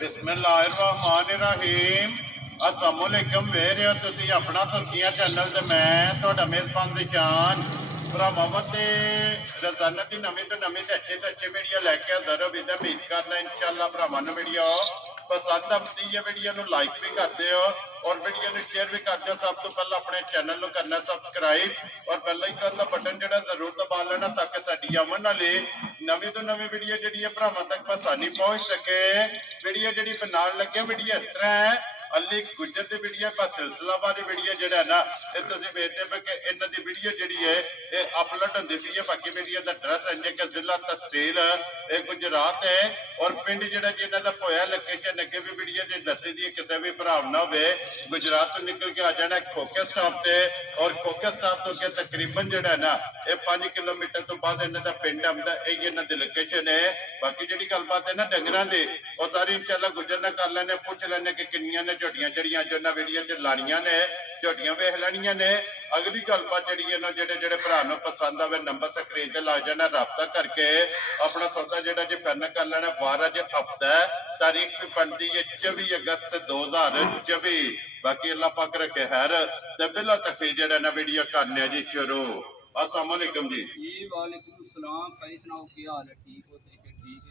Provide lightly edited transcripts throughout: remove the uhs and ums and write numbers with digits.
बिस्मिल्लाहिर्रहमानिर्रहीम अस्सलामुअलैकुम वेरियो तुसी अपना तुर्किया चैनल ते मैं ਤੁਹਾਡਾ ਮੇਜ਼ਬਾਨ ਨਿਸ਼ਾਨ ਭਰਾਵਾਂ ਤੇ ਰੋਜ਼ਾਨਾ ਦੀ ਨਵੀਂ ਤੋਂ ਨਵੀਂ ਤੇ ਅੱਛੇ ਵੀਡੀਓ ਲੈ ਕੇ ਹਾਜ਼ਰ ਹਾਂ। ਵੀਡੀਓ ਉਮੀਦ ਕਰਦਾ ਇਨਸ਼ਾਅੱਲਾ ਭਰਾਵਾਂ ਨੂੰ ਵੀਡੀਓ ਪਸੰਦ ਆਉਂਦੀ ਹੈ। ਵੀਡੀਓ ਨੂੰ ਲਾਈਕ ਵੀ ਕਰਦੇ ਹੋ और वीडियो में शेयर भी करते हो। सब तो पहले अपने चैनल को करना सब्सक्राइब और बेल आइकन का बटन जो जरूर दबा लेना ताकि साडी आवन वाली नवी तो नवी वीडियो जी भरावां तक आसानी पहुंच सके। वीडियो जी बनाने लगे वीडियो इस तरह है अली गुजर की वीडियो पर सिलसिला वाली वीडियो जो है ना ये वेखते पे कि इन्हों की वीडियो जी है ये अपलोड होती पी है। बाकी वीडियो का एड्रैस है कि जिला तहसील गुजरात है और पिंड जो जी इन्हों का पोया लोकेशन अगे भी वीडियो जी दसी दी किसी भी भरा ना हो गुजरात तो निकल के आ जाना खोखे स्टाप से और खोखे स्टाप तो क्या तकरीबन जो है ना ये 5 किलोमीटर तो बाद इन्हों का पिंड आता यही इन्हों की लोकेशन है। बाकी जी गलबात है ना डंगर की और सारी इंशाल्लाह गुजर ना कर लेने पूछ लेने कि किनिया ने झोटियां जड़ियां जो इन्होंने वीडियो च लानियां ने झोटियां वेख लैनियां ने। अगली गलबात जी जेडे भरा पसंद आवे नंबर स्क्रीन से ला जाना रबता करके अपना सौदा जो जी फाइनल कर लेना। 12 जो हफ्ता है तारीख भी बनती है 24 अगस्त 2024। बाकी अल्लाह पाक रखे खैर ते बिला तक जेड़ा ना वीडियो करने जी शुरू। अस्सलाम वालेकुम जी। वालेकुम सलाम भाई सुनाओ की हाल है? ठीक हो? ठीक है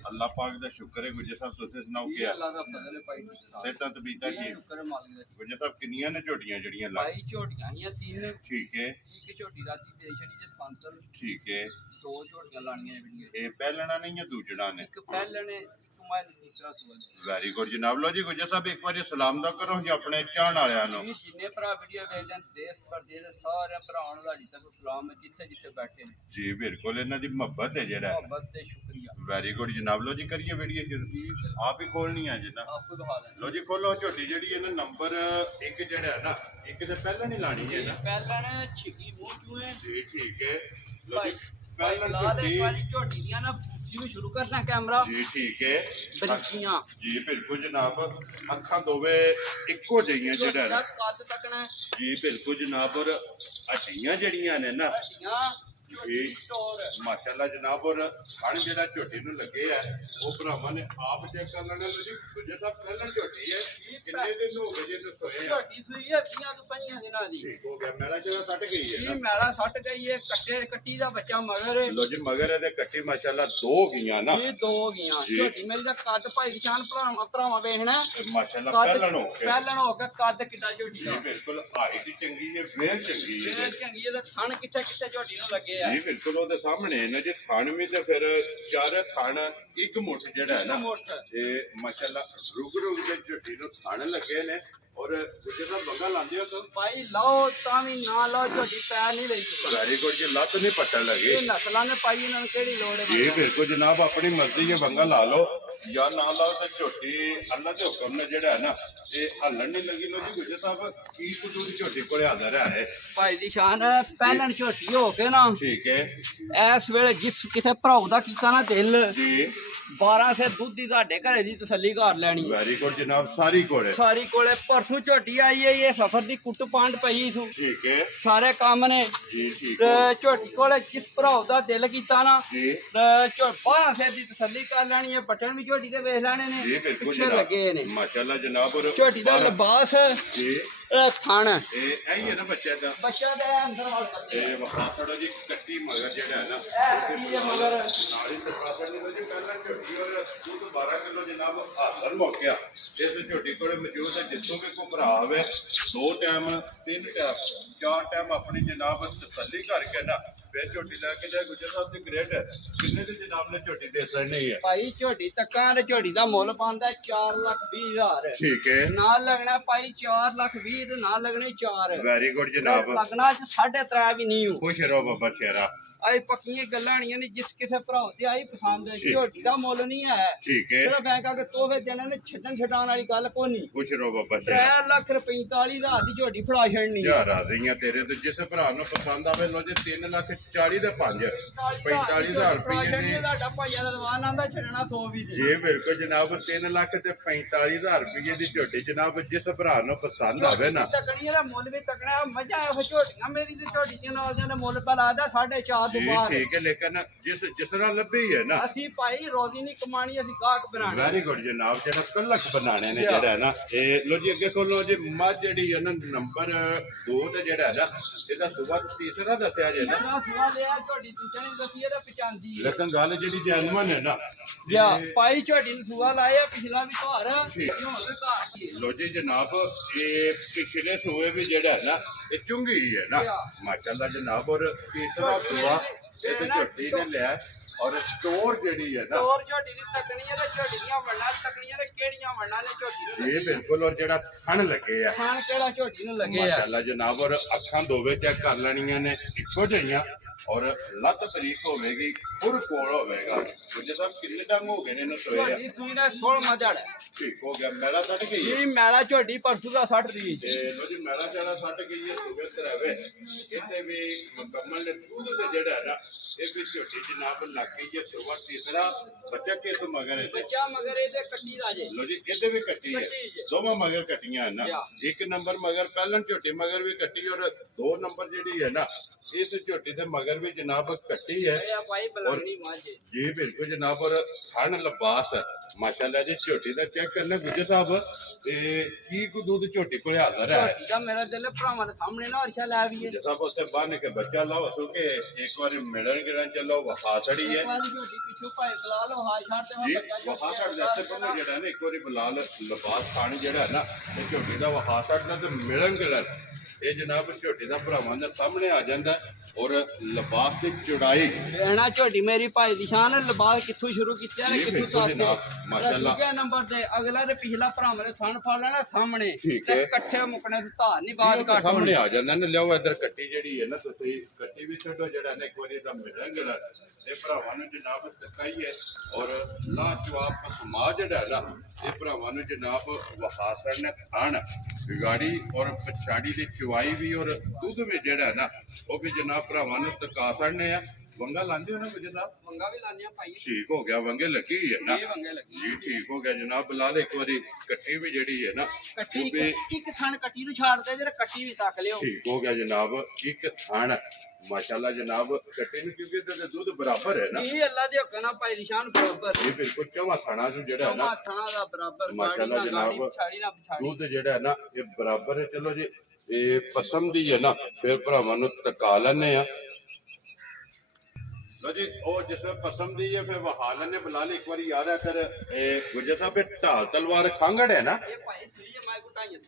अल्लाह पाक दा शुक्र है। गुजर साहब तुसी सुनाओ की हाल? अल्लाह दा फजल है भाई। सेहतां तबीयतां ठीक? शुक्र है मालिक दा। गुजर साहब किन्नियां ने झोटियां जड़ियां ला? भाई झोटियां ही 3 ठीक है। एक झोटी राती दे छड़ी जे सांतल ठीक है। 2 झोटियां लानियां वीडियो ए पहलना नहीं है दूजड़ा ने? एक पहलने तुम्हारे तीसरा सुवल। वेरी गुड जनाब। लो जी गुजर साहब एक बार सलाम दा करो जी अपने चाहण वालियां नु। जिन्ने भरा वीडियो देखदे हैं देश परदेश दे सारे भरावां नु साडी तरफ सलाम है जिथे जिथे बैठे ने जी बिल्कुल इन्हां दी मोहब्बत है जेड़ा। मोहब्बत ते शुक्रिया। वेरी गुड जनाब। लो जी करिए वीडियो शुरू। आप ही खोलनी है जी ना? आपको दिखा दें। लो जी खोलो झोटी जी है ना नंबर 1 जेड़ा है ना एक दे पहला नहीं लानी है ना? पहलने छिकी मुंह चूं है जी ठीक है। लो भाई जी भाई पहला लाल एक झोटी वाली झोटी दियां ना जी शुरू करना कैमरा जी ठीक है। बच्चियां जी बिल्कुल जनाब अखा दोवे इको जइयां जेड़ा है कद तकना जी बिल्कुल जनाब। और हड्डियां जड़ियां ने ना हड्डियां जी माशाल्लाह जनाब। और खान जेड़ा झोटी नु लगे है वो भरावां ने आप चेक कर लेना। लो जी गुजर साहब पहला झोटी है कितने दिन हो गए जी तो सोए हैं? झोटी सुई है 20 ਤੋਂ 25 ਦਿਨਾਂ ਦੀ। ठीक हो गया मेरा जगह सट गई है ਜੀ ना? ਮੈਲਾ ਸੱਟ ਗਈ ਹੈ ਕੱਟੀ ਦਾ ਬੱਚਾ ਮਗਰ लो जी मगर है कट्टी माशाल्लाह 2 गईयां ना ਇਹ 2 ਗਈਆਂ। ਜੀ। ਝੋਟੀ ਮੇਰੀ ਦਾ ਕੱਦ ਭਾਈ ਕਿਸਾਨ ਭਰਾਵਾਂ ਵੇਖਣਾ माशाल्लाह पहलन हो गया ਪਹਿਲਣ ਹੋ ਗਿਆ ਕੱਦ ਕਿੱਡਾ ਝੋਟੀ जी ਦਾ। बिल्कुल हाइट चंगी है वेल चंगी है ਇਹ ਚੰਗੀ ਇਹਦੇ ਥਣ ਕਿੱਥੇ ਕਿੱਥੇ ਝੋਟੀ ਨੂੰ ਲੱਗੇ ਆ। जी बिल्कुल ਉਹਦੇ ਸਾਹਮਣੇ ਨਾ ਜੀ ਥਣ ਵੀ ਤੇ ਫਿਰ ਚਾਰ ਥਣ ਇੱਕ ਮੁੱਠ ਜਿਹੜਾ ਹੈ ਨਾ ਮੁੱਠ। ਇਹ ਮਾਸ਼ਾਅੱਲਾ ਰੁਗ ਦੇ ਝੋਟੀ ਨੂੰ ਥਣ ਲੱਗੇ ਨੇ। और गुजर साहब बंगा लांदे हो तो ਭਾਈ ਲਾਓ ਤਾਂ ਵੀ ਨਾ ਲਾਓ ਝੋਟੀ ਪੈਰ ਨਹੀਂ ਲਈ ਚੁੱਕਾ। वेरी गुड जी लत नहीं पट्टन लगे ਇਹ ਨਸਲਾਂ ਨੇ ਪਾਈ ਇਹਨਾਂ ਨੂੰ ਕਿਹੜੀ ਲੋੜ ਹੈ? जी बिल्कुल जनाब अपनी मर्जी है बंगा ला लो या ना लाओ तो झोटी अल्लाह के हुक्म ने जेड़ा है ना ये हलन नहीं लगी। लो जी गुजर साहब की कुछ झोटी को हाजिर है ਭਾਈ ਦੀ ਸ਼ਾਨ ਹੈ ਪਹਿਲਣ ਝੋਟੀ ਹੋ ਕੇ ਨਾ ठीक है ਇਸ ਵੇਲੇ ਜਿਸ ਕਿਥੇ ਭਰਾਉ ਦਾ ਕੀਤਾ ਨਾ ਦਿਲ जी 12 ਸੇ ਦੁੱਧ ਦੀ ਤੁਹਾਡੇ ਘਰੇ ਦੀ ਤਸੱਲੀ ਕਰ ਲੈਣੀ। वेरी गुड जनाब सारी घोड़े ਸਾਰੀ ਕੋਲੇ ਪਰਸੋਂ ਝੋਟੀ ਆਈ ਹੈ ਇਹ ਸਫਰ ਦੀ ਕੁੱਟ ਪਾਂਡ ਪਈ ਸੂ ठीक है ਸਾਰੇ ਕੰਮ ਨੇ जी ठीक ਤੇ है ਝੋਟੀ ਕੋਲੇ ਜਿਸ ਭਰਾਉ ਦਾ ਦਿਲ ਕੀਤਾ ਨਾ जी ਤੇ 12 ਸੇ ਦੀ ਤਸੱਲੀ ਕਰ ਲੈਣੀ ਹੈ। ਬਟਨ ਵੀ ਝੋਟੀ ਦੇ ਵੇਖ ਲੈਣੇ जी ਨੇ बिल्कुल ਪਿੱਛੇ ਲੱਗੇ ਨੇ। जनाब माशाल्लाह जनाब। और ਝੋਟੀ ਦਾ ਲਿਬਾਸ जी ਥਣ ਇਹ ਐਂ ਹੀ ਹੈ ਨਾ ਬੱਚੇ ਦਾ ਬੱਚਾ ਦੇ ਅੰਦਰ ਵਾਲ ਬੱਤੇ ਇਹ ਵਖਾ ਥੋੜਾ ਜੀ ਕੱਟੀ ਮਗਰ ਜਿਹੜਾ ਹੈ ਨਾ ਇਹ ਮਗਰ ਨਾਲੀ ਤੇ ਪਾਸੜ ਨਹੀਂ ਜੀ ਪਹਿਲਾਂ ਝੋਟੀ ਔਰ ਦੁੱਧ 12 ਕਿਲੋ ਜਨਾਬ ਹਾਜ਼ਰ ਮੌਕਿਆ ਇਸ ਝੋਟੀ ਕੋਲੇ ਮੌਜੂਦ ਹੈ। ਜਿੱਥੋਂ ਵੀ ਕੋਈ ਭਰਾ ਆਵੇ 2 ਟਾਈਮ 3 ਟਾਈਮ 4 ਟਾਈਮ ਆਪਣੀ ਜਨਾਬ ਤਸੱਲੀ ਕਰਕੇ ਨਾ ਫਿਰ ਝੋਟੀ ਲੈ ਕੇ ਜਾ। ਗੁਜਰ ਸਾਹਿਬ ਦੀ ਗ੍ਰੇਡ ਕਿੰਨੇ ਦੀ ਜਨਾਬ ਨੇ ਝੋਟੀ ਦੇ ਸਕਣੀ ਹੈ? ਭਾਈ ਝੋਟੀ ਤੱਕਾਂ ਤੇ ਝੋਟੀ ਦਾ ਮੁੱਲ ਪਾਉਂਦਾ 4,20,000 ਠੀਕ ਹੈ ਨਾਲ ਲੱਗਣਾ ਭਾਈ 4,20,000 ਤੇ ਨਾਲ ਲੱਗਣੇ 4 ਵੈਰੀ ਗੁੱਡ ਜਨਾਬ। ਲੱਗਣਾ 3.5 ਵੀ ਨਹੀਂ ਹੋ। ਖੁਸ਼ ਰਹੋ ਬੱਬਰ ਸ਼ੇਰਾ। ਆਈ ਪੱਕੀਆਂ ਗੱਲਾਂ ਨਹੀਂ ਨੇ ਜਿਸ ਕਿਸੇ ਭਰਾ ਤੇ ਆਈ ਪਸੰਦ ਝੋਟੀ ਦਾ ਮੁੱਲ ਨਹੀਂ ਹੈ। ਠੀਕ ਹੈ ਸਿਰਫ ਐਂ ਕਾ ਤੋਹਫੇ ਦੇਣੇ ਨੇ ਛੱਡਣ ਛਡਾਉਣ ਵਾਲੀ ਗੱਲ ਕੋਈ ਨਹੀਂ। ਖੁਸ਼ ਰਹੋ ਬੱਬਰ ਸ਼ੇਰਾ। 3,45,000 ਦੀ ਝੋਟੀ ਫੜਾ ਛੱਡਣੀ। ਯਾਰ ਆ ਰਹੀਆਂ ਤੇਰੇ ਤੇ ਜਿਸ ਭਰਾ ਨੂੰ ਪਸੰਦ ਆਵੇ ਲੋ ਜੀ 3 ਲੱਖ 40 ਦੇ 5 45,000 ਰੁਪਏ ਦੀ ਤੁਹਾਡਾ ਭਾਈਆ ਦਾ ਦਵਾਨ ਆਂਦਾ ਛੱਡਣਾ 100 ਵੀ ਦੇ ਜੀ ਬਿਲਕੁਲ ਜਨਾਬ 3 ਲੱਖ ਤੇ 45,000 ਰੁਪਏ ਦੀ ਝੋਟੀ ਜਨਾਬ ਜਿਸ ਭਰਾ ਨੂੰ ਪਸੰਦ ਆਵੇ ਨਾ ਤਕੜੀਆਂ ਦਾ ਮੁੱਲ ਵੀ ਤਕੜਾ ਮੱਝਾਂ ਇਹੋ ਝੋਟੀਆਂ ਮੇਰੀ ਤੇ ਝੋਟੀ ਦੇ ਨਾਲ ਦਾ ਮੁੱਲ ਪਾ ਲਾਦਾ 4.5 ਤੋਂ ਜੀ ਬਾਅਦ ਠੀਕ ਹੈ ਲੇਕਿਨ ਜਿਸ ਤਰ੍ਹਾਂ ਲੱਭੀ ਹੈ ਨਾ ਅਸੀਂ ਭਾਈ ਰੋਜ਼ੀ ਨਹੀਂ ਕਮਾਣੀ ਅਸੀਂ ਗਾਹਕ ਬਣਾਣਾ ਵੈਰੀ ਗੁੱਡ ਜਨਾਬ ਜਿਹੜਾ ਕੱਲਕ ਬਣਾਣੇ ਨੇ ਜਿਹੜਾ ਹੈ ਨਾ ਇਹ ਲੋ ਜੀ ਅੱਗੇ ਖੋਲੋ ਜੀ ਮੱਝ ਜਿਹੜੀ ਹੈ ਨਾ ਨੰਬਰ 2 ਤੇ ਜਿਹੜਾ ਹੈ ਨਾ ਇਹਦਾ ਸੁਬਾ ਤੀਸਰਾ ਦੱਸਿਆ ਜੇ ਨਾ ਨਾ ਸੁਆ ਲਿਆ ਝੋਟੀ ਦੂਜੇ ਨੇ ਦੱਸੀ ਇਹਦਾ 95 ਲੇਕਿਨ ਗੱਲ ਜਿਹੜੀ ਜੈਨੂਅਨ ਹੈ ਨਾ ਯਾ ਭਾਈ ਝੋਟੀ ਨੂੰ ਸੁਆ ਲਾਇਆ ਪਿਛਲਾ ਵੀ ਘਰ ਠੀਕ। ਹੁਣ ਵੀ ਘਰ ਹੀ ਹੈ। ਲੋ ਜੀ ਜਨਾਬ ਇਹ ਪਿਛਲੇ ਸੂਏ ਵੀ ਜਿਹੜਾ ਹੈ ਨਾ ਇਹ ਚੁੰਗੀ ਹੀ ਹੈ ਨਾ ਮਾਸ਼ਾਅੱਲਾ ਜਨਾਬ ਔਰ ਤੀਸਰਾ ਸੂਆ ਇਹ ਤੇ ਝੋਟੀ ਨੇ ਲਿਆ ਔਰ ਸਟੋਰ ਜਿਹੜੀ ਹੈ ਨਾ ਤੋਰ ਝੋਟੀ ਦੀ ਤਕਣੀਆਂ ਤੇ ਝੋਟੀ ਦੀਆਂ ਵੰਡਾਂ ਤਕਣੀਆਂ ਤੇ ਕਿਹੜੀਆਂ ਵੰਡਾਂ ਨੇ ਝੋਟੀ ਨੂੰ ਇਹ ਬਿਲਕੁਲ ਔਰ ਜਿਹੜਾ ਥਣ ਲੱਗੇ ਆ ਖਾਣ ਕਿਹੜਾ ਝੋਟੀ ਨੂੰ ਲੱਗੇ ਆ ਮਾਸ਼ਾਅੱਲਾ ਜਨਾਬ ਔਰ ਅੱਖਾਂ ਦੋਵੇਂ ਚੈੱਕ ਕਰ ਲੈਣੀਆਂ ਨੇ ਇੱਕੋ ਜਿਹੀਆਂ ਔਰ ਲੱਤ ਬਰੀਕ ਹੋਵੇਗੀ ਖੁਰ ਕੋਲ ਹੋਵੇਗਾ ਮੁਝੇ ਤਾਂ ਕਿੰਨੇ ਟੰਗ ਹੋ ਗਏ ਨੇ ਇਹਨੂੰ ਸੋਏ ਆ ਝੋਟੀ ਸੂਈ ਨੇ 16 ਮਝੜ ਠੀਕ ਹੋ ਗਿਆ ਮੈਲਾ ਕੱਢ ਗਈ ਹੈ ਜੀ ਮੈਲਾ ਝੋਟੀ ਪਰਸੂ ਦਾ 60 ਦੀ ਤੇ ਲੋ ਜੀ ਮੈਲਾ ਜਿਹੜਾ ਸੱਟ ਗਈ ਹੈ ਸੁਬਹ ਤੇ ਰਵੇ ਇੱਥੇ ਵੀ ਮੁਕੰਮਲ ਨੇ ਦੁੱਧ ਤੇ ਜਿਹੜਾ ਹੈ ਨਾ ਇਹ ਵੀ ਝੋਟੀ ਜਨਾਬ ਲੱਗ ਗਈ ਹੈ ਸੁਬਹ ਤੀਸਰਾ ਬੱਚਾ ਕਿਸ ਮਗਰ ਇਹਦੇ ਬੱਚਾ ਮਗਰ ਇਹਦੇ ਕੱਟੀ ਦਾ ਜੇ ਲੋ ਜੀ ਇਹਦੇ ਵੀ ਕੱਟੀ ਹੈ ਕੱਟੀ ਜੇ। ਦੋਵਾਂ ਮਗਰ ਕੱਟੀਆਂ ਹਨ ਨਾ ਇੱਕ ਨੰਬਰ ਮਗਰ ਪਹਿਲਾਂ ਝੋਟੀ ਮਗਰ ਵੀ ਕੱਟੀ ਔਰ 2 ਨੰਬਰ ਜਿਹੜੀ ਹੈ ਨਾ ਇਸ ਝੋਟੀ ਦੇ ਮਗਰ ਵੀ ਜਨਾਬ ਕੱਟੀ ਹੈ ਇਹ ਆ ਭਾਈ ਬਲੰਦੀ ਮਾਝੇ ਜੀ ਬਿਲਕੁਲ ਜਨਾਬ ਔਰ ਥਣ ਲਿਬਾਸ ਮਾਸ਼ਾਅੱਲਾ ਜੀ ਝੋਟੀ ਦਾ ਚੈੱਕ ਕਰਨਾ ਗੁੱਜਰ ਸਾਹਿਬ ਤੇ ਕੀ ਕੁ ਦੁੱਧ ਝੋਟੀ ਕੋਲੇ ਹਾਜ਼ਰ ਹੈ ਝੋਟੀ ਦਾ ਮੇਰਾ ਦਿਲ ਭਰਾਵਾਂ ਦੇ ਸਾਹਮਣੇ ਨਾ ਅਰਸ਼ਾ ਲੈ ਆਵੀਏ ਗੁੱਜਰ ਸਾਹਿਬ ਉੱਥੇ ਬੰਨ ਕੇ ਬੱਚਾ ਲਾਓ ਸੋ ਕਿ ਇੱਕ ਵਾਰੀ ਮਿਲਣ ਗਿਲਣ ਚੱਲੋ ਵਹਾ ਛੜੀ ਹੈ ਵਾਲੀ ਝੋਟੀ ਪਿੱਛੋਂ ਭਾਈ ਬਲਾ ਲਓ ਹਾਈ ਛੱਡ ਤੇ ਜੀ ਬੱਚਾ ਵਹਾ ਛੜ ਦੇ ਇੱਥੇ ਬੰਨੋ ਜਿਹੜਾ ਨਾ ਇੱਕ ਵਾਰੀ ਬਲਾਲ ਲਿਬਾਸ ਖਾਣ ਜਿਹੜਾ ਹੈ ਨਾ ਇਹ ਝੋਟੀ ਦਾ ਵਹਾ ਛੜਨਾ ਤੇ ਮਿਲਣ ਗਿਲਣ ਇਹ ਜਨਾਬ ਝੋਟੀ ਦਾ ਭਰਾਵਾਂ ਦੇ ਸਾਹਮਣੇ ਆ ਜਾਂਦਾ ਔਰ ਲਿਬਾਸ ਦੀ ਚੌੜਾਈ ਰਹਿਣਾ ਝੋਟੀ ਮੇਰੀ ਭਾਈ ਦੀ ਸ਼ਾਨ ਹੈ ਲਿਬਾਸ ਕਿੱਥੋਂ ਸ਼ੁਰੂ ਕੀਤਾ ਨੇ ਜੀ, ਕਿੱਥੋਂ ਬਿਲਕੁਲ ਸਾਥ ਜਨਾਬ, ਮਾਸ਼ਾਅੱਲਾ। ਦੂਜੇ ਨੰਬਰ ਤੇ ਅਗਲਾ ਤੇ ਪਿਛਲਾ ਭਰਾਵਾਂ ਦੇ ਥਣ ਫੜ ਲੈਣਾ ਸਾਹਮਣੇ ਠੀਕ ਤੇ ਹੈ। ਇਕੱਠੇ ਮੁਕਣੇ ਤੇ ਧਾਰ ਨਹੀਂ ਬਾਤ ਘੱਟ ਸਾਹਮਣੇ ਹੋਣੀ ਆ ਜਾਂਦਾ ਨਾ ਲਿਆਓ ਇਧਰ ਕੱਟੀ ਜਿਹੜੀ ਹੈ ਨਾ ਤੁਸੀਂ ਕੱਟੀ ਵੀ ਛੱਡੋ ਜਿਹੜਾ ਨਾ ਇੱਕ ਵਾਰੀ ਦਾ ਮਿਲਣ ਗਿਲਣ ਇਹ ਭਰਾਵਾਂ ਨੂੰ ਜਨਾਬ ਸਕਾਈ ਹੈ ਔਰ ਲਾ ਜਵਾਬ ਪਸਮਾ ਜਿਹੜਾ ਨਾ ਇਹ ਭਰਾਵਾਂ ਨੂੰ ਜਨਾਬ ਵਹਾਸਣ ਨੇ ਖਾਣ ਗਾੜੀ ਔਰ ਪਛਾੜੀ ਦੀ ਚੁਆਈ ਵੀ ਔਰ ਦੁੱਧ ਵੀ ਜਿਹੜਾ ਨਾ ਉਹ ਵੀ ਜਨਾਬ ਭਰਾਵਾਂ ਨੂੰ ਤਕਾ ਛੜਨੇ ਆ ਵੰਗਾ ਲਾਂਦੇ ਹੋ ਨਾ ਜਨਾਬ ਮੰਗਾ ਵੀ ਲਾਣੀਆਂ ਭਾਈ ਠੀਕ ਹੋ ਗਿਆ ਵੰਗੇ ਲੱਗੀ ਹੋਈ ਹੈ ਨਾ ਇਹ ਵੰਗੇ ਲੱਗੀ ਜੀ ਠੀਕ ਹੋ ਗਿਆ ਜਨਾਬ ਬਲਾਲ ਇੱਕ ਵਾਰੀ ਕੱਟੀ ਵੀ ਜਿਹੜੀ ਹੈ ਨਾ ਕੱਟੀ ਉਹ ਵੀ ਇੱਕ ਥਣ ਕੱਟੀ ਨੂੰ ਛਾੜਦੇ ਜਿਹੜਾ ਕੱਟੀ ਵੀ ਤੱਕ ਲਿਓ ਠੀਕ ਹੋ ਗਿਆ ਜਨਾਬ ਇੱਕ ਥਣ ਮਾਸ਼ਾਅੱਲਾ ਜਨਾਬ ਕੱਟੇ ਨੂੰ ਕਿਉਂਕਿ ਇਹਦੇ ਦੁੱਧ ਬਰਾਬਰ ਹੈ ਨਾ ਇਹ ਅੱਲਾ ਦੇ ਹੁਕਮ ਨਾਲ ਭਾਈ ਦੀ ਸ਼ਾਨ ਬਰਾਬਰ ਇਹ ਬਿਲਕੁਲ ਚੌਵਾਂ ਥਾਣਾ ਨੂੰ ਜਿਹੜਾ ਹੈ ਨਾ ਥਣਾ ਦਾ ਬਰਾਬਰ ਮਾਸ਼ਾਅੱਲਾ ਗਾੜੀ ਨਾਲ ਜਨਾਬ ਪਛਾੜੀ ਨਾਲ ਪਛਾੜੀ ਦੁੱਧ ਜਿਹੜਾ ਹੈ ਨਾ ਇਹ ਬਰਾਬਰ ਹੈ ਚਲੋ ਜੀ ਇਹ ਪਸੰਦ ਹੀ ਹੈ ਨਾ ਫਿਰ ਭਰਾਵਾਂ ਨੂੰ ਤਕਾ ਲੈਣੇ ਆ ਲੋ ਜੀ ਉਹ ਜਿਸ ਵੇ ਪਸੰਦ ਹੀ ਹੈ ਫਿਰ ਵਹਾ ਲੈਣੇ ਬਲਾਲ ਇੱਕ ਵਾਰੀ ਯਾਦ ਆ ਕਰ ਇਹ ਗੁੱਜਰ ਸਾਹਿਬ ਇਹ ਢਾਲ ਤਲਵਾਰ ਖਾਂਗੜ ਹੈ ਨਾ ਇਹ ਭਾਈ ਸ੍ਰੀ ਮਾਈ ਕੋ ਟਾਈਆਂ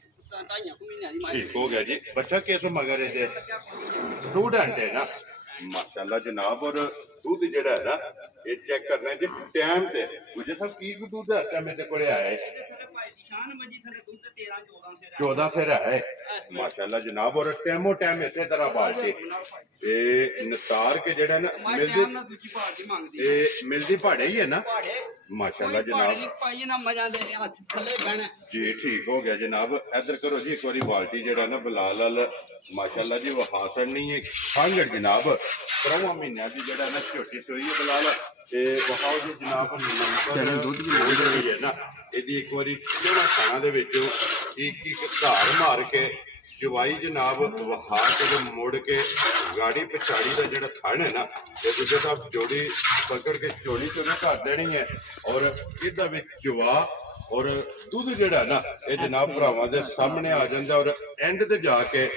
ਕੁ ਮਹੀਨਿਆਂ ਦੀ ਮਾਈ ਠੀਕ ਹੋ ਗਿਆ ਜੀ ਬੱਚਾ ਕਿਸ ਮਗਰ ਇਹਦੇ ਸਟੂਡੈਂਟ ਹੈ ਨਾ ਮਾਸ਼ਾਅੱਲਾ ਜਨਾਬ ਔਰ ਦੁੱਧ ਜਿਹੜਾ ਹੈ ਨਾ ਇਹ ਚੈੱਕ ਕਰਨਾ ਜੀ ਟਾਈਮ ਤੇ ਗੁੱਜਰ ਸਾਹਿਬ ਕੀ ਕੁ ਦੁੱਧ ਹੈ ਮੇਰੇ ਕੋਲੇ ਆਇਆ ਹੈ ਇਹਦੇ ਥੱਲੇ ਭਾਈ ਦੀ ਸ਼ਾਨ ਮੱਜੀ ਥੱਲੇ ਦੁੱਧ 13 14 14 ਫਿਰ ਹੈ ਮਾਸ਼ਾਅੱਲਾ ਜਨਾਬ ਔਰ ਟੈਮੋ ਟਾਈਮ ਇਸੇ ਤਰ੍ਹਾਂ ਬਾਲਟੀ ਇਹ ਨਿਤਾਰ ਕੇ ਜਿਹੜਾ ਨਾ ਮੈਂ ਮਿਲਦੀ ਟਾਈਮ ਨਾਲ ਦੂਜੀ ਪਾਰਟੀ ਮੰਗਦੀ ਇਹ ਮਿਲਦੀ ਭਾੜੇ ਹੀ ਹੈ ਨਾ ਪਾੜੇ ਮਾਸ਼ਾਅੱਲਾ ਜਨਾਬ ਭਾਈ ਨਾ ਮਜਾਂ ਦੇ ਹੱਥ ਥੱਲੇ ਬਹਿਣਾ ਜੀ ਠੀਕ ਹੋ ਗਿਆ ਜਨਾਬ ਇੱਧਰ ਕਰੋ ਜੀ ਇੱਕ ਵਾਰੀ ਬਾਲਟੀ ਜਿਹੜਾ ਨਾ ਬਲਾਲ ਵਾਲ ਮਾਸ਼ਾਅੱਲਾ ਜੀ ਵਹਾਸਣ ਨਹੀਂ ਹੈ ਖਾਂਗੜ ਜਨਾਬ 3 ਮਹੀਨਿਆਂ ਦੀ ਜਿਹੜਾ ਨਾ ਛੋਟੀ ਸੋਈ ਹੈ ਬਲਾਲ ਤੇ ਵਹਾਓ ਜੀ ਜਨਾਬ ਨੰਬਰ ਦੁੱਧ ਵੀ ਹੋ ਰਹੀ ਹੈ ਨਾ ਇਹਦੀ ਇੱਕ ਵਾਰੀ ਜਿਹੜਾ ਖਾਣਾ ਦੇ ਵਿੱਚੋਂ ਇੱਕ ਇੱਕ ਧਾਰ ਮਾਰ ਕੇ ਜਵਾਈ ਜਨਾਬ ਵਹਾ ਕੇ ਤੇ ਮੁੜ ਕੇ ਗਾੜੀ ਪਛਾੜੀ ਦਾ ਜਿਹੜਾ ਥਣ ਹੈ ਨਾ ਇਹ ਦੂਜੇ ਤਾਂ ਜੋੜੀ ਪਕੜ ਕੇ ਚੋਲੀ ਚੋਲੀ ਕਰ ਦੇਣੀ ਹੈ ਔਰ ਇਹਦਾ ਵਿੱਚ ਜਵਾ ਔਰ ਦੁੱਧ ਜਿਹੜਾ ਨਾ ਇਹ ਜਨਾਬ ਭਰਾਵਾਂ ਦੇ ਸਾਹਮਣੇ ਆ ਜਾਂਦਾ ਔਰ ਐਂਡ ਤੇ ਜਾ ਕੇ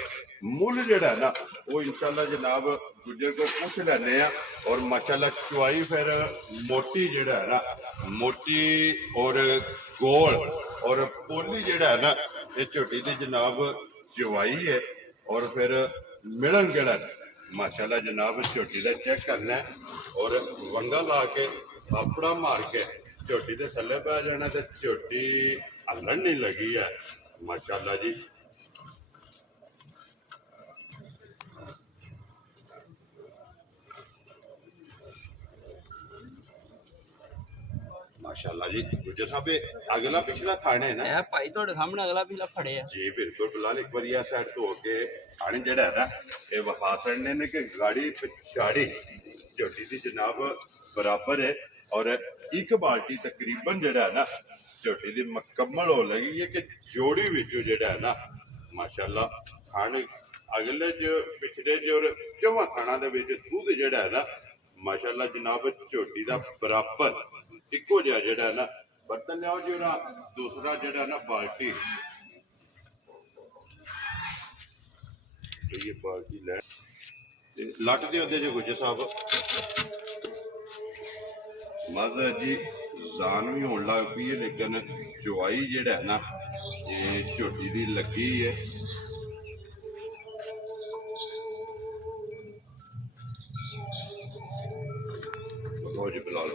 ਮੁੱਲ ਜਿਹੜਾ ਨਾ ਉਹ ਇਨਸ਼ਾਅੱਲਾ ਜਨਾਬ ਗੁੱਜਰ ਕੋ ਪੁੱਛ ਲੈਣੇ ਆ ਔਰ ਮਾਸ਼ਾਅੱਲਾ ਚੁਆਈ ਫਿਰ ਮੋਟੀ ਜਿਹੜਾ ਹੈ ਨਾ ਮੋਟੀ ਔਰ ਗੋਲ ਔਰ ਪੋਲੀ ਜਿਹੜਾ ਹੈ ਨਾ ਇਹ ਝੋਟੀ ਦੀ ਜਨਾਬ ਜਵਾਈ ਹੈ ਔਰ ਫਿਰ ਮਿਲਣ ਗਿਲਣ ਮਾਸ਼ਾਅੱਲਾ ਜਨਾਬ ਝੋਟੀ ਦਾ ਚੈੱਕ ਕਰਨਾ ਔਰ ਵੰਗਾ ਲਾ ਕੇ ਆਪੜਾ ਮਾਰ ਕੇ ਝੋਟੀ ਦੇ ਥੱਲੇ ਪੈ ਜਾਣਾ ਤੇ ਝੋਟੀ ਹੱਲਣ ਨਹੀਂ ਲੱਗੀ ਹੈ ਮਾਸ਼ਾਅੱਲਾ ਜੀ माशाल्लाह जी गुजर साहब अगला पिछला थाने है ना ਇਹ ਭਾਈ ਤੁਹਾਡੇ ਸਾਹਮਣੇ ਅਗਲਾ ਪਿਛਲਾ ਫੜੇ ਆ जी बिल्कुल बिलाल एक बार यह साइड तो होके थाने जड़ा है ना ये वहा चढ़ने ने कि गाड़ी पिछाड़ी झोटी की जनाब बराबर है और एक बाल्टी तकरीबन जड़ा है ना झोटी की मुकम्मल हो लगी है कि जोड़ी विचों जड़ा है ना माशाल्लाह खाने अगले जो पिछले जो चौवा थाना दे विच दूध जड़ा है ना माशाल्लाह जनाब झोटी का बराबर इको जिहा जड़ा है ना बर्तन लियाओ जो दूसरा जड़ा है ना बाल्टी ये बाल्टी लै लट दे होंदे जो गुजर साहब मज जी जान भी होने लग पई है लेकिन चुवाई जेड़ा है ना ये झोटी दी लगी है लो जी बिलाल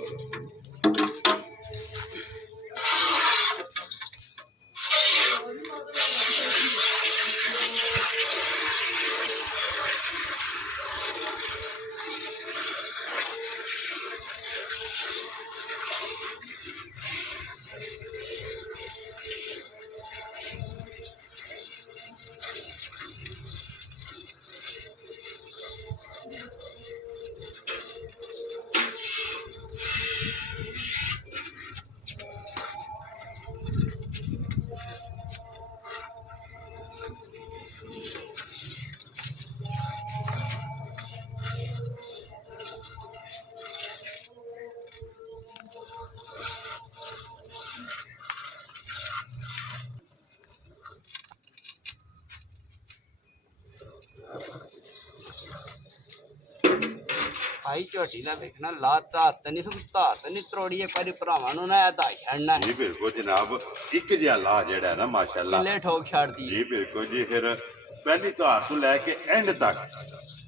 ਭਾਈ ਝੋਟੀ ਦਾ ਵੇਖਣਾ ਲਾ ਧਾਤ ਨਹੀਂ ਧਾਤ ਨਹੀਂ ਤਰੋੜੀ ਇੱਕ ਵਾਰੀ ਭਰਾਵਾਂ ਨੂੰ ਨਾ ਇਹਦਾ ਛੱਡਣਾ जी बिल्कुल जनाब एक जिहा ला जेड़ा है ना माशाल्लाह ਕਿੱਲੇ ਠੋਕ ਛੱਡਦੀ जी बिल्कुल जी फिर पहली धार तो लैके एंड तक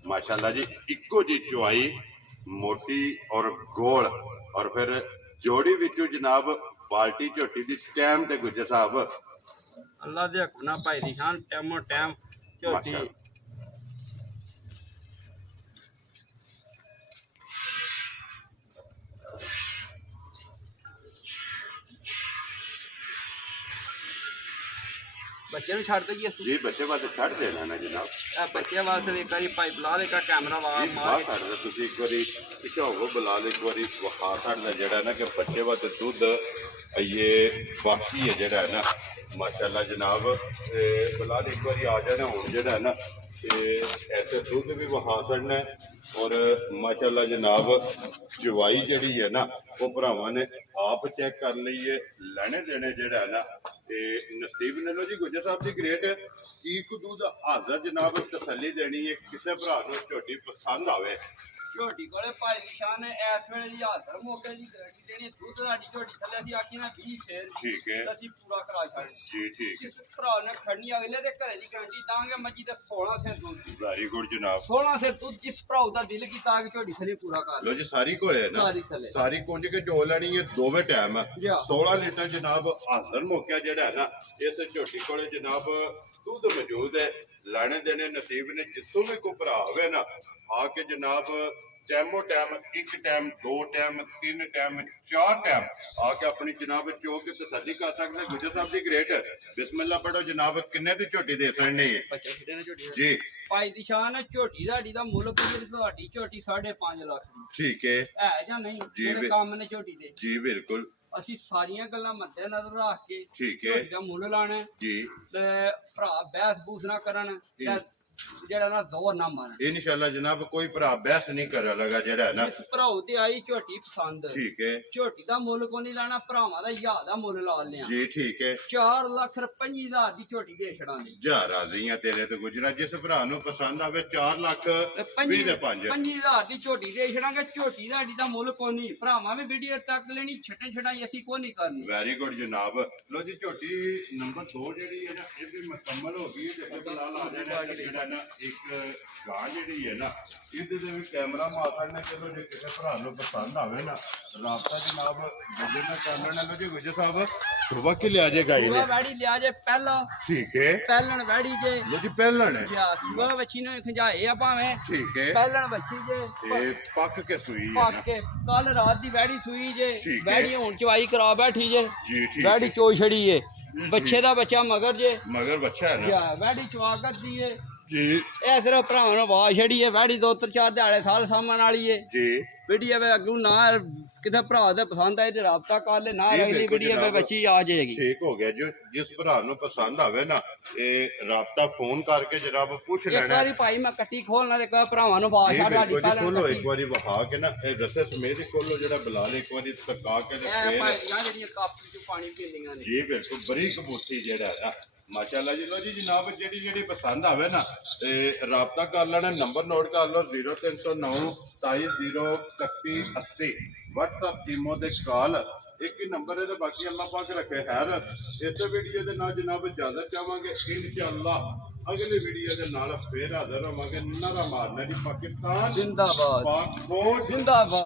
माशाल्लाह जी इको जी चुवाई मोटी और गोल और फिर जोड़ी विचों जनाब बाल्टी झोटी दी टाइम ते गुजर साहब ਅੱਲਾ ਦੇ ਹਕਮ ਭਾਈ ਦੀ ਸ਼ਾਨ ਟੈਮੋ ਟੈਮ ਝੋਟੀ माशाल्लाह ਬੱਚੇ ਨੂੰ ਛੱਡ ਦਈਏ ਅਸੀਂ जी बच्चे वास्ते छड़ देना ना जनाब ਇਹ ਬੱਚੇ ਵਾਸਤੇ ਇੱਕ ਵਾਰੀ ਪਾਈਪ ਲਾ ਦੇ ਕਾ ਕੈਮਰਾ ਵਾ जी ਮਾਰ बाहर छड़ दे तुसी एक बारी पिछा हो बिलाल एक बारी वखा छड़ना जेड़ा ना कि बच्चे वास्ते दुध ये बाकी है जेड़ा है ना माशाल्लाह जनाब बिलाल एक बारी आ जाना हुन जेड़ा है ना ऐसे दुध भी वखा छड़ना है और माशाल्लाह जनाब चवाई जड़ी है ना वो भरावां ने आप चेक कर ली है लेने देने जेड़ा है ना नसीब ने लो जी गुजर साहब की ग्रेट की दूध हाजर जनाब तसली देनी है किसी भरा को झोटी पसंद आवे ਝੋਟੀ ਕੋਲੇ ਭਾਈ ਦੀ ਸ਼ਾਨ ਇਸ ਵੇਲੇ ਦੀ ਹਾਜ਼ਰ ਮੌਕੇ ਦੀ ਗਾਰੰਟੀ ਜਿਹੜੀ ਦੁੱਧ ਸਾਡੀ ਝੋਟੀ ਥੱਲੇ ਦੀ ਆਖੀ ਨਾ 20 ਸ਼ੇਰ ਦੀ ठीक है ਅਸੀਂ ਪੂਰਾ ਕਰਾ ਛੱਡ जी ठीक ਜਿਸ ਭਰਾ ਨੇ ਖੜਨੀ ਅਗਲੇ ਦੇ ਘਰੇ ਦੀ ਗਾਰੰਟੀ ਦਾਂਗੇ ਮੱਜੀ ਤੇ 16 ਸਿਰ ਦੁੱਧ ਦੀ वेरी गुड जनाब 16 ਸਿਰ ਦੁੱਧ ਜਿਸ ਭਰਾ ਦਾ ਦਿਲ ਕੀਤਾ ਕਿ ਝੋਟੀ ਥੱਲੇ ਪੂਰਾ ਕਰ लो जी सारी को है ना ਸਾਰੀ ਥੱਲੇ सारी कुंज के चो लेनी है दोवे टाइम जी। 16 लीटर जनाब हाजर मौका जेड़ा है ना इस झोटी को जनाब दूध मौजूद है लेने देने नसीब ने जितों भी कोई भरा होवे ना आके जनाब टाइमो टाइम एक टाइम दो टाइम तीन टाइम चार टाइम आके अपनी जनाब चो के तसल्ली कर सकते हैं गुजर साहब की ग्रेट बिस्मिल्लाह पढ़ो जनाब किन्ने दी झोटी दे सकनी है ਬੱਚੇ ਛੱਡੇ ਨੇ ਝੋਟੀ जी ਭਾਈ ਦੀ ਸ਼ਾਨ ਝੋਟੀ ਸਾਡੀ ਦਾ ਮੁੱਲ ਕੋਈ ਤੁਹਾਡੀ ਝੋਟੀ 5.5 ਲੱਖ ਦੀ ठीक है ਹੈ ਜਾਂ ਨਹੀਂ ਜੀ, ਜਿਹੜੇ ਕੰਮ ਨੇ ਝੋਟੀ ਦੇ जी बिल्कुल ਅਸੀਂ ਸਾਰੀਆਂ ਗੱਲਾਂ ਮੱਦੇ ਨਜ਼ਰ ਰੱਖ ਕੇ ठीक है ਝੋਟੀ ਦਾ ਮੁੱਲ ਲਾਣਾ ਹੈ जी ਤੇ ਭਰਾ ਬਹਿਸ ਬੂਸ ਨਾ ਕਰਨ ਤੇ ਜਿਹੜਾ ਨਾ ਜ਼ੋਰ ਨਾ ਮਾਰਨ इंशाल्लाह जनाब कोई भरा बहस नहीं कर लगा जेड़ा है ना ਇਸ ਭਰਾਉ ਤੇ ਆਈ ਝੋਟੀ ਪਸੰਦ ठीक है ਝੋਟੀ ਦਾ ਮੁੱਲ ਕੋ ਨਹੀਂ ਲਾਣਾ ਭਰਾਵਾਂ ਦਾ ਹਜ਼ਾਰ ਦਾ ਮੁੱਲ ਲਾ ਲਿਆ जी ठीक है 4 ਲੱਖ ਰੁਪਏ ਦੀ ਝੋਟੀ ਦੇ ਛੜਾਂਗੇ जा राजी हैं तेरे तो गुजरा जिस भरा नु पसंद आवे 4 लाख ਤੇ 20 ਦੇ 5 5000 ਦੀ ਝੋਟੀ ਦੇ ਛੜਾਂਗੇ ਝੋਟੀ ਸਾਡੀ ਦਾ ਮੁੱਲ ਕੋ ਨਹੀਂ ਭਰਾਵਾਂ ਵੀ ਵੀਡੀਓ ਤੱਕ ਲੈਣੀ ਛੱਟਣ ਛੜਾਈ ਅਸੀਂ ਕੋ ਨਹੀਂ ਕਰਨੀ वेरी गुड जनाब लो जी झोटी नंबर 2 जेडी है ना ये भी मुकम्मल हो गई है जैसे बिलाल आ जाना जेड़ा ना एक गां जेडी है ना ਇਹਦੇ ਦੇ ਵੀ ਕੈਮਰਾ ਮਾਰ ਨੇ ਚਲੋ ਜੇ ਕਿਸੇ ਭਰਾ ਨੂੰ ਪਸੰਦ ਆਵੇ ਨਾ ਰਾਬਤਾ ਜਨਾਬ ਗੁਜਰ ਨਾਲ ਕਰ ਲੈਣਾ ਲੋ ਜੀ ਗੁਜਰ ਸਾਹਿਬ ਸੁਬਾ ਕੇ ਲਿਆ ਜੇ ਗਾਈ ਸੂਆ ਨੇ ਵੈੜੀ ਲਿਆ ਜੇ ਪਹਿਲਾਂ ਠੀਕ ਹੈ ਪਹਿਲਣ ਵੈੜੀ ਜੇ ਲੋ ਜੀ ਪਹਿਲਣ ਹੈ ਜਾਂ ਸੂਆ ਵੱਛੀ ਨੇ ਖੰਜਾਏ ਆ ਭਾਵੇਂ ਠੀਕ ਹੈ ਪਹਿਲਣ ਵੱਛੀ ਜੇ ਤੇ ਪੱਕ ਕੇ ਸੂਈ ਹੈ ਪੱਕ ਨਾ ਕੇ ਕੱਲ ਰਾਤ ਦੀ ਵੈੜੀ ਸੂਈ ਜੇ ਠੀਕ ਹੈ। ਵੈੜੀ ਹੁਣ ਚਵਾਈ ਕਰਾ ਬੈਠੀ ਜੇ ਜੀ ਠੀਕ ਵੈੜੀ ਹੈ ਚੋਈ ਛੜੀ ਏ ਬੱਚੇ ਦਾ ਬੱਚਾ ਮਗਰ ਜੇ ਮਗਰ ਬੱਚਾ ਹੈ ਨਾ ਜਾਂ ਵੈੜੀ ਚਵਾ ਕਰਦੀ ਏ ਜੀ ਇਹ ਸਿਰਫ ਭਰਾਵਾਂ ਨੂੰ ਆਵਾਜ਼ ਛੜੀ ਏ ਵੈੜੀ 2-4 ਦਿਹਾੜੇ ਸਾਲ ਸਾਹਮਣ ਵਾਲੀ ਏ ਜੀ ਵੀਡੀਓ ਵੇ ਅੱਗੂ ਨਾ ਕਿਤੇ ਭਰਾ ਦੇ ਪਸੰਦ ਆਏ ਤੇ ਰਾਬਤਾ ਕਰ ਲੈ ਨਾ ਜੀ, ਅਗਲੀ ਬਿਲਕੁਲ ਵੀਡੀਓ ਵੇ ਜਨਾਬ। ਬੱਚੀ ਆ ਜਾਏਗੀ ਠੀਕ ਹੋ ਗਿਆ ਜੋ ਜਿਸ ਭਰਾ ਨੂੰ ਪਸੰਦ ਆਵੇ ਨਾ ਇਹ ਰਾਬਤਾ ਫੋਨ ਕਰਕੇ ਜਨਾਬ ਪੁੱਛ ਇੱਕ ਲੈਣਾ ਵਾਰੀ ਭਾਈ ਮੈਂ ਕੱਟੀ ਖੋਲਣਾ ਤੇ ਕਹ ਭਰਾਵਾਂ ਨੂੰ ਆਵਾਜ਼ ਜੀ ਛੱਡ ਸਾਡੀ ਬਿਲਕੁਲ ਜੀ ਪਹਿਲਾਂ ਖੋਲੋ ਇੱਕ ਕੱਟੀ ਵਾਰੀ ਵਹਾ ਕੇ ਨਾ ਇਹ ਰਸੇ ਸਮੇਤ ਹੀ ਖੋਲੋ ਜਿਹੜਾ ਬਲਾਲ ਇੱਕ ਵਾਰੀ ਤੱਕਾ ਕੇ ਤੇ ਇਹ ਫੇਰ ਭਾਈਆਂ ਜਿਹੜੀਆਂ ਕਾਪੀ ਚ ਪਾਣੀ ਪੀਂਦੀਆਂ ਨੇ ਜੀ ਬਿਲਕੁਲ ਬਰੀਕ ਬੂਟੀ ਜਿਹੜਾ ਹੈ ਮਾਸ਼ਾਅੱਲਾ ਜੀ ਲੋ ਜੀ ਜਨਾਬ ਜਿਹੜੀ ਪਸੰਦ ਆਵੇ ਨਾ ਤੇ ਰਾਬਤਾ ਕਰ ਲੈਣਾ ਨੰਬਰ ਨੋਟ ਕਰ ਲਓ 0309 270380 WhatsApp ਈਮੋ ਦੇ ਕਾਲ ਇੱਕ ਹੀ ਨੰਬਰ ਹੈ ਤੇ ਬਾਕੀ ਅੱਲਾਹ ਪਾਕ ਰੱਖੇ ਖੈਰ ਇਸ ਵੀਡੀਓ ਦੇ ਨਾਲ ਜਨਾਬ ਇਜਾਜ਼ਤ ਚਾਹਾਂਗੇ ਇਨਸ਼ਾਅੱਲਾ ਅਗਲੀ ਵੀਡੀਓ ਦੇ ਨਾਲ ਫੇਰ ਹਾਜ਼ਰ ਹੋਵਾਂਗੇ ਨਾਰਾ ਮਾਰਨਾ ਜੀ ਪਾਕਿਸਤਾਨ ਜਿੰਦਾਬਾਦ ਪਾਕ ਫੌਜ ਜਿੰਦਾਬਾਦ